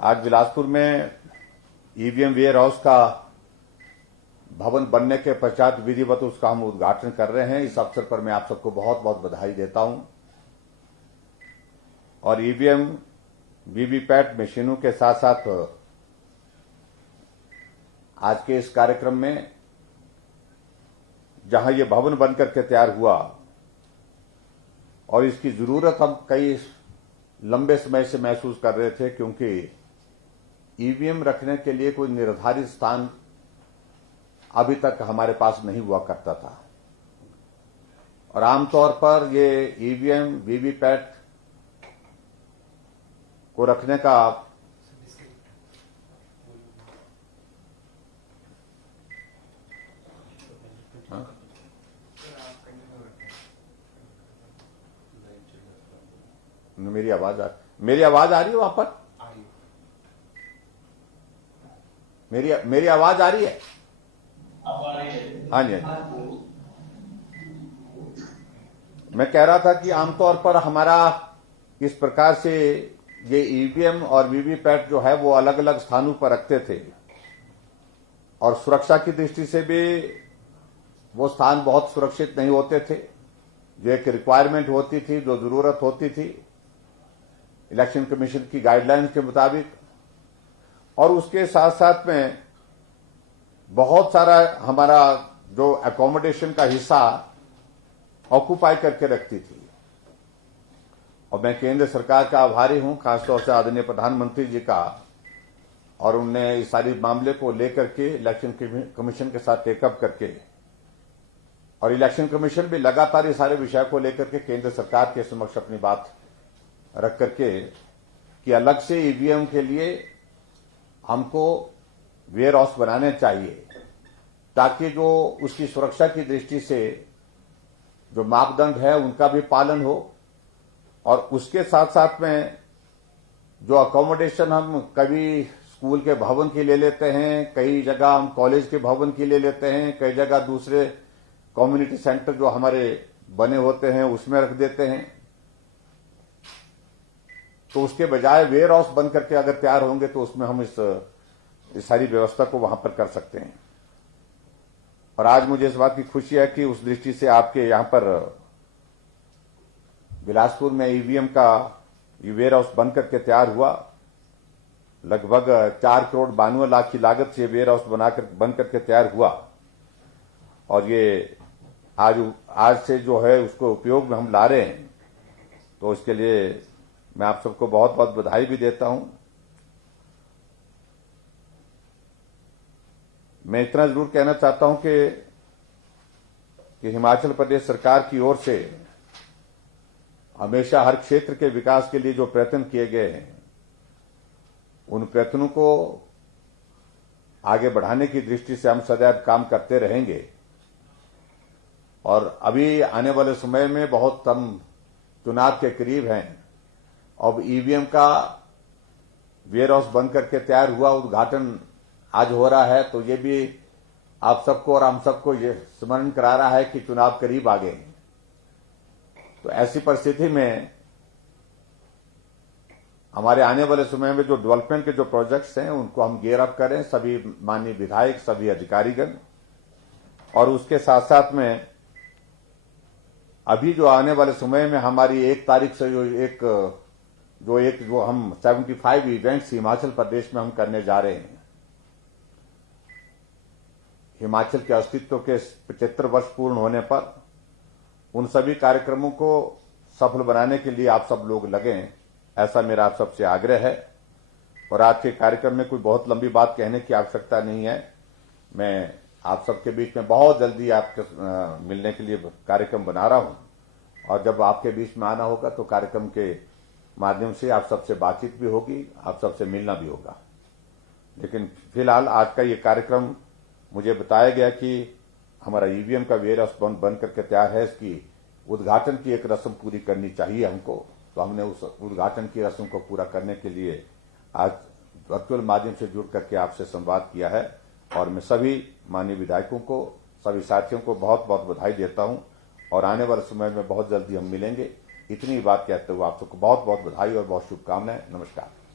आज बिलासपुर में EVM ware house का भवन बनने के पश्चात विधिवत उसका हम उद्घाटन कर रहे हैं। इस अवसर पर मैं आप सबको बहुत बहुत बधाई देता हूं। और ईवीएम वीवीपैट मशीनों के साथ साथ आज के इस कार्यक्रम में जहां ये भवन बनकर के तैयार हुआ और इसकी जरूरत हम कई लंबे समय से महसूस कर रहे थे, क्योंकि ईवीएम रखने के लिए कोई निर्धारित स्थान अभी तक हमारे पास नहीं हुआ करता था। और आमतौर पर ये ईवीएम वीवीपैट को रखने का मेरी आवाज आ रही है वहां पर? मेरी आवाज आ रही है? हाँ जी। मैं कह रहा था कि आमतौर पर हमारा इस प्रकार से ये ईवीएम और वीवीपैट जो है वो अलग अलग स्थानों पर रखते थे और सुरक्षा की दृष्टि से भी वो स्थान बहुत सुरक्षित नहीं होते थे। जो एक रिक्वायरमेंट होती थी, जो जरूरत होती थी इलेक्शन कमीशन की गाइडलाइंस के मुताबिक, और उसके साथ साथ में बहुत सारा हमारा जो एकोमोडेशन का हिस्सा ऑक्यूपाई करके रखती थी। और मैं केंद्र सरकार का आभारी हूं, खासतौर से आदरणीय प्रधानमंत्री जी का, और उनने इस सारी मामले को लेकर के इलेक्शन कमीशन के साथ टेकअप करके, और इलेक्शन कमीशन भी लगातार इस सारे विषय को लेकर के केंद्र सरकार के समक्ष अपनी बात रख करके कि अलग से ईवीएम के लिए हमको वेयर हाउस बनाने चाहिए, ताकि जो उसकी सुरक्षा की दृष्टि से जो मापदंड है उनका भी पालन हो, और उसके साथ साथ में जो अकोमोडेशन हम कभी स्कूल के भवन की ले लेते हैं, कई जगह हम कॉलेज के भवन की ले लेते हैं, कई जगह दूसरे कम्युनिटी सेंटर जो हमारे बने होते हैं उसमें रख देते हैं। तो उसके बजाय वेयर हाउस बन करके अगर तैयार होंगे तो उसमें हम इस सारी व्यवस्था को वहां पर कर सकते हैं। और आज मुझे इस बात की खुशी है कि उस दृष्टि से आपके यहां पर बिलासपुर में ईवीएम का वेयर हाउस बन करके तैयार हुआ। लगभग 4,92,00,000 की लागत से वेयर हाउस बन करके तैयार हुआ, और ये आज से जो है उसको उपयोग में हम ला रहे हैं। तो इसके लिए मैं आप सबको बहुत बहुत बधाई भी देता हूं। मैं इतना जरूर कहना चाहता हूं कि हिमाचल प्रदेश सरकार की ओर से हमेशा हर क्षेत्र के विकास के लिए जो प्रयत्न किए गए हैं, उन प्रयत्नों को आगे बढ़ाने की दृष्टि से हम सदैव काम करते रहेंगे। और अभी आने वाले समय में बहुत हम चुनाव के करीब हैं। अब ईवीएम का वेयर हाउस बन करके तैयार हुआ, उद्घाटन आज हो रहा है, तो ये भी आप सबको और हम सबको ये स्मरण करा रहा है कि चुनाव करीब आ गए। तो ऐसी परिस्थिति में हमारे आने वाले समय में जो डेवलपमेंट के जो प्रोजेक्ट्स हैं उनको हम गियर अप करें, सभी माननीय विधायक, सभी अधिकारीगण। और उसके साथ साथ में अभी जो आने वाले समय में हमारी 1 तारीख से जो हम 75 इवेंट्स हिमाचल प्रदेश में हम करने जा रहे हैं। हिमाचल के अस्तित्व के 75 वर्ष पूर्ण होने पर उन सभी कार्यक्रमों को सफल बनाने के लिए आप सब लोग लगें, ऐसा मेरा आप सबसे आग्रह है। और आज के कार्यक्रम में कोई बहुत लंबी बात कहने की आवश्यकता नहीं है। मैं आप सबके बीच में बहुत जल्दी आपके मिलने के लिए कार्यक्रम बना रहा हूं, और जब आपके बीच में आना होगा तो कार्यक्रम के माध्यम से आप सबसे बातचीत भी होगी, आप सबसे मिलना भी होगा। लेकिन फिलहाल आज का ये कार्यक्रम मुझे बताया गया कि हमारा ईवीएम का वेयर हाउस बन करके तैयार है, इसकी उद्घाटन की एक रस्म पूरी करनी चाहिए हमको। तो हमने उस उद्घाटन की रस्म को पूरा करने के लिए आज वर्चुअल माध्यम से जुड़ करके आपसे संवाद किया है। और मैं सभी माननीय विधायकों को, सभी साथियों को बहुत बहुत बधाई देता हूं, और आने वाले समय में बहुत जल्दी हम मिलेंगे। इतनी बात कहते हुए आप सबको बहुत बहुत बधाई और बहुत शुभकामनाएं। नमस्कार।